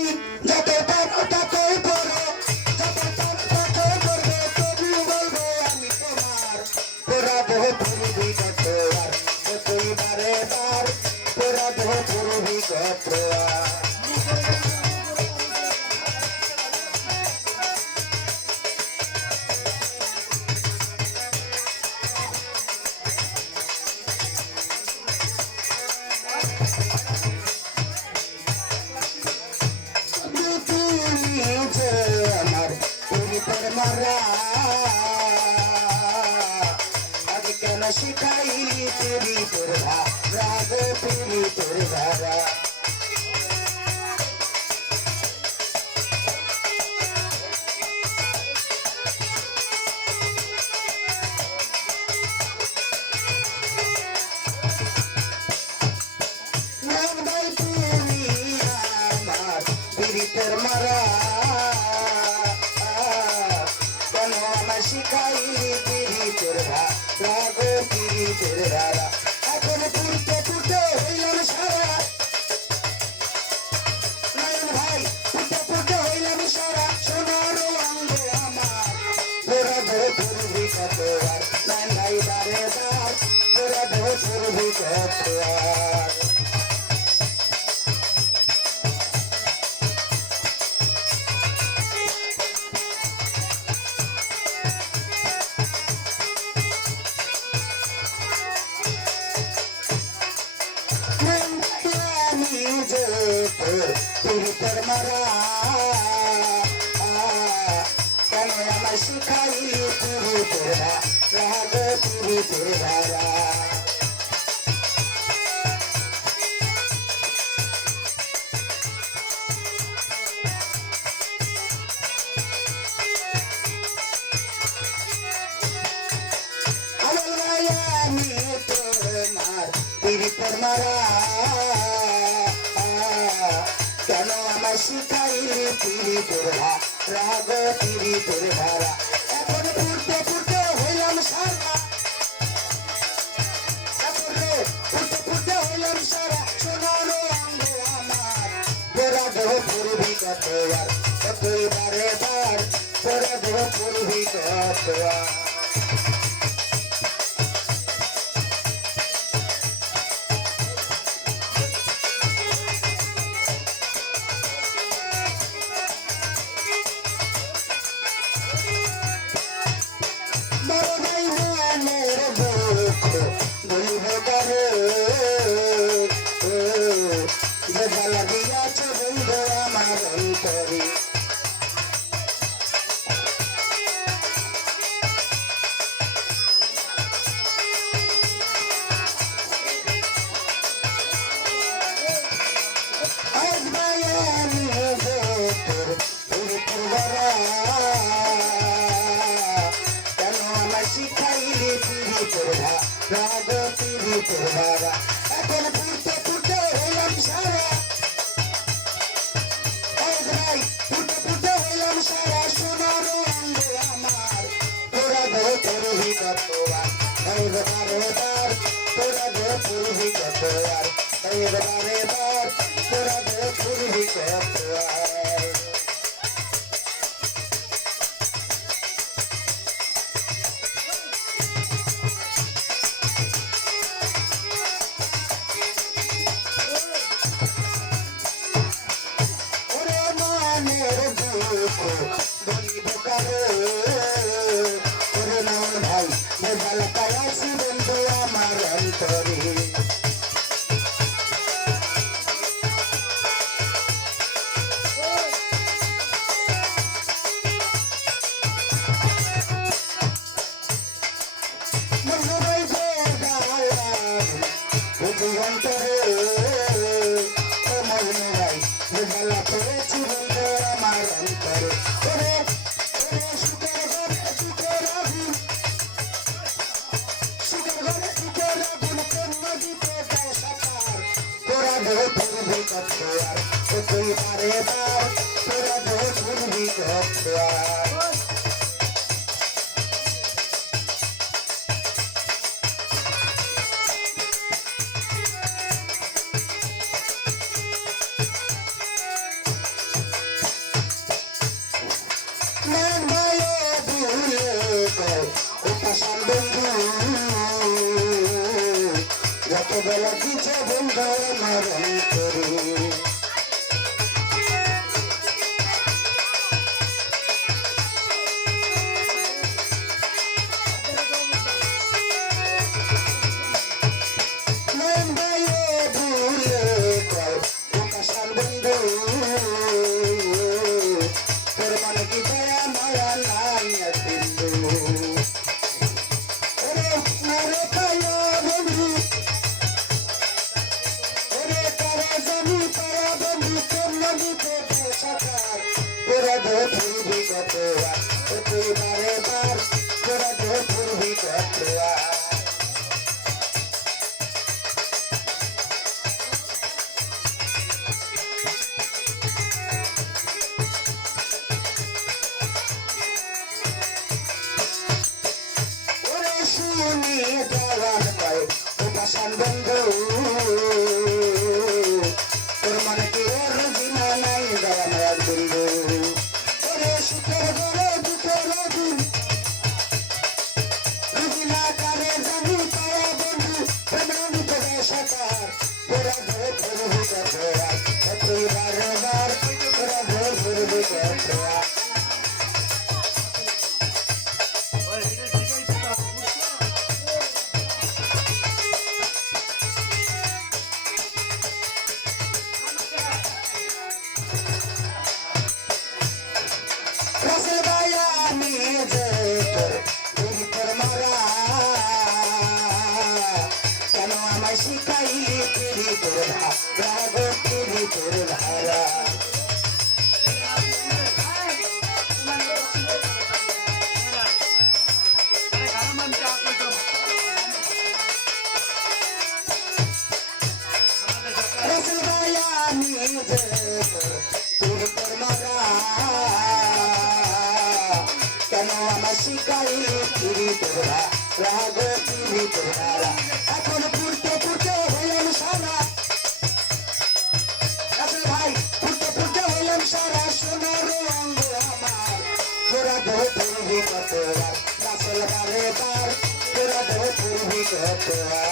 Not that bad, শিখাইলি তুমি তোর রাগ তুমি তোর ধারা করবি কথা পুরুষের মারা কেন আমার শিখাই পুরুষেরা রাগ পুরুষেরা শিখাইলি তিরি তোরভা রাগ তিরি তোরভারা এখন পুরতে পুরতে হইলাম সারা। পুরতে পুরতে হইলাম সারা। শোনানো আঙ্গ আমার কতবার? কতই বার গোরা দেহ পুরবি কতবার? तोवार दैव कार्यदार तुला देव पूर्वी तोवार दैव कार्यदार আসার বন্ধু যত বেলা কিছু বন্ধু আমার অন্তরে আমার শিকারি ফিরি তোরা রাগ ফিরি তোরা এখন পুরতে পুরতে হইলাম সারা ভাই পুরতে পুরতে হইলাম সারা সোনার অঙ্গ আমার তোরা দো পুরবি কতরা রাসেল বারে বার তোরা দো পুরবি কতরা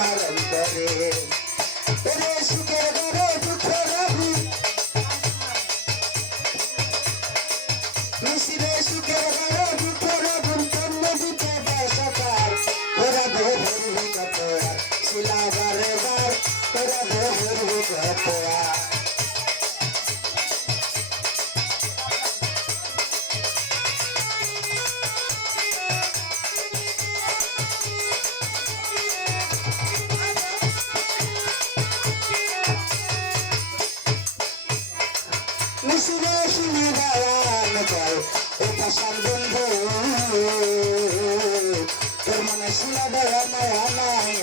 mala interés. ಕೃಷ್ಣ ಬಲಮಯನಾಯ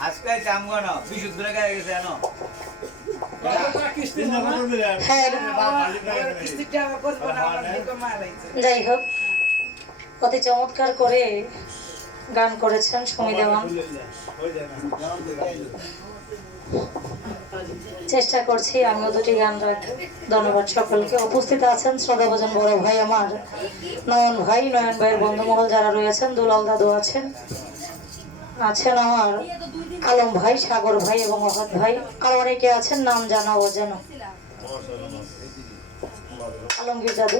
আজকে বিশুদ্ধ রেখে গেছে না মারাইছে যাই হোক অতি চমৎকার করে গান করেছেন সমী দেওয়ান চেষ্টা করছি আমিও দুটি গান রাখতে ধন্যবাদ সকলকে। উপস্থিত আছেন শ্রদ্ধাভোজন বড় ভাই আমার নয়ন ভাই নয়ন ভাইয়ের বন্ধুমহল যারা রয়েছেন দুলাল দাদু আছেন আছেন আমার আলম ভাই সাগর ভাই এবং অহত ভাই। আর অনেকে আছেন নাম জানা অজানা। আলমগীর দাদু